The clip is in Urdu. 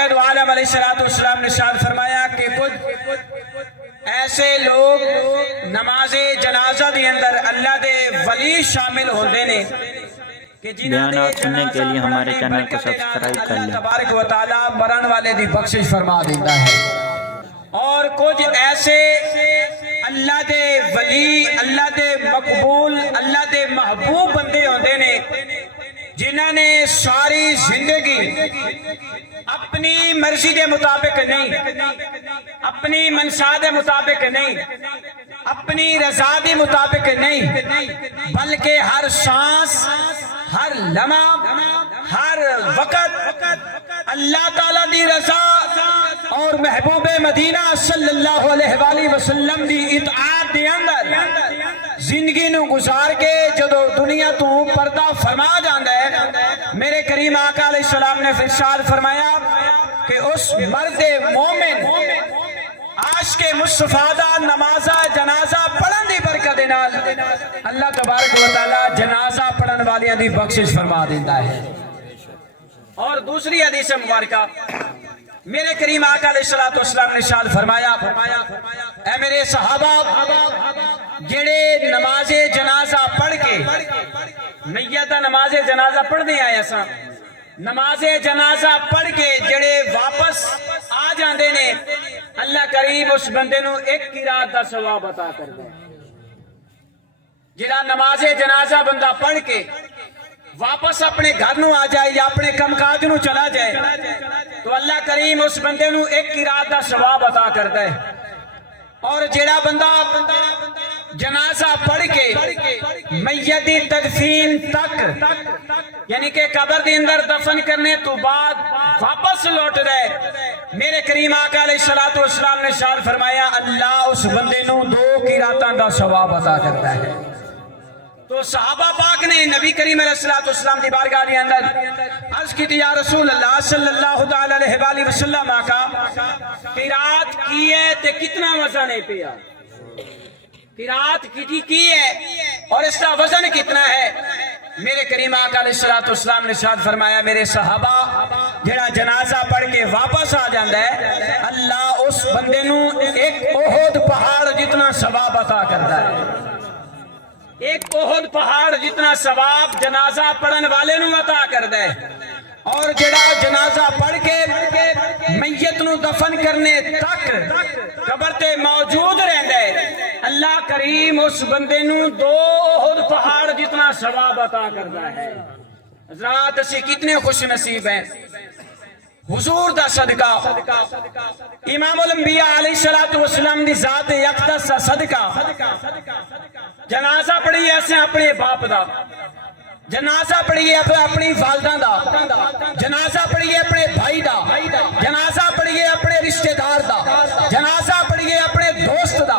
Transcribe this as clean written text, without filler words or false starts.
آقا دو عالم علیہ السلام نے ارشاد فرمایا کہ کچھ ایسے لوگ نماز جنازہ دی اندر اللہ دے ولی شامل ہوندے نے کہ بیانات سننے کے لیے ہمارے چینل کو سبسکرائب کر لیں۔ اللہ تبارک و تعالیٰ مرن والے دی بخشش فرما دیتا ہے، اور کچھ ایسے اللہ دے ولی، اللہ دے مقبول، اللہ دے محبوب بندے ہوندے نے جنہاں نے ساری زندگی اپنی مرضی دے مطابق نہیں، اپنی منشاء دے مطابق نہیں، اپنی رضا دے مطابق نہیں، بلکہ ہر سانس، ہر لمحہ، ہر وقت اللہ تعالیٰ دی رضا اور محبوب مدینہ صلی اللہ علیہ وآلہ وسلم دی اطاعت دے اندر زندگی نو گزار کے جدو دنیا تو پردہ فرما جاندہ ہے، میرے کریم آقا علیہ السلام نے ارشاد فرمایا کہ اس مرد مومن عاشق مصطفیٰ دا نمازہ جنازہ پڑھن دی برکت نال اللہ تبارک و تعالی جنازہ پڑھن والیاں دی بخشش فرما دیتا ہے۔ اور دوسری حدیث مبارکہ میرے کریم آقا علیہ السلام نے ارشاد فرمایا، اے میرے صحابہ جڑے نماز جنازہ پڑھ کے میت نماز جنازہ پڑھ دے آئے اساں، نماز جنازہ پڑھ کے جڑے واپس آ جاندے نے اللہ کریم اس بندے نو ایک قرات دا ثواب عطا کر دے۔ جڑا نماز جنازہ بندہ پڑھ کے واپس اپنے گھر نو آ جائے یا اپنے کم کاج نو چلا جائے تو اللہ کریم اس بندے نو ایک قرات دا ثواب عطا کرتا ہے۔ اور جڑا بندہ جنازہ پڑھ کے میت دی تدفین تک یعنی کہ قبر دے اندر دفن کرنے تو بعد واپس لوٹ رہے، میرے کریم آقا علیہ السلام نے ارشاد فرمایا اللہ اس بندے نو 2 قراتاں دا ثواب عطا کرتا ہے۔ تو صحابہ پاک نے نبی کریم علیہ السلام دی بارگاہ دے اندر عرض کی یا رسول اللہ صلی اللہ تعالی علیہ وآلہ وسلم آقا قرات کی ہے تے کتنا وزن ہے پیا، قرات کی ہے اور اس کا وزن کتنا ہے؟ میرے کریم آقا علیہ السلام نے ارشاد فرمایا میرے صحابہ جڑا جنازہ پڑھ کے واپس آ جاندا ہے اللہ اس بندے نو ایک احد پہاڑ جتنا ثواب عطا کرتا ہے، ایک احد پہاڑ جتنا ثواب جنازہ پڑھن والے نو عطا کر دے۔ اور جڑا جنازہ پڑھ کے میت نو دفن کرنے تک قبر تے موجود رہندا ہے اللہ کریم اس بندے نو 2 احد پہاڑ جتنا ثواب عطا کرتا ہے۔ حضرات اسی کتنے خوش نصیب ہیں، حضور دا صدقہ، امام الانبیاء علیہ السلام دی ذات اقدس دا صدقہ، جنازہ پڑھیے اسے اپنے باپ دا، جنازہ پڑھیے اپنی والدہ دا، جنازہ پڑھیے اپنے بھائی دا، جنازہ پڑھیے اپنے رشتہ دار دا، جنازہ پڑھیے اپنے دوست دا،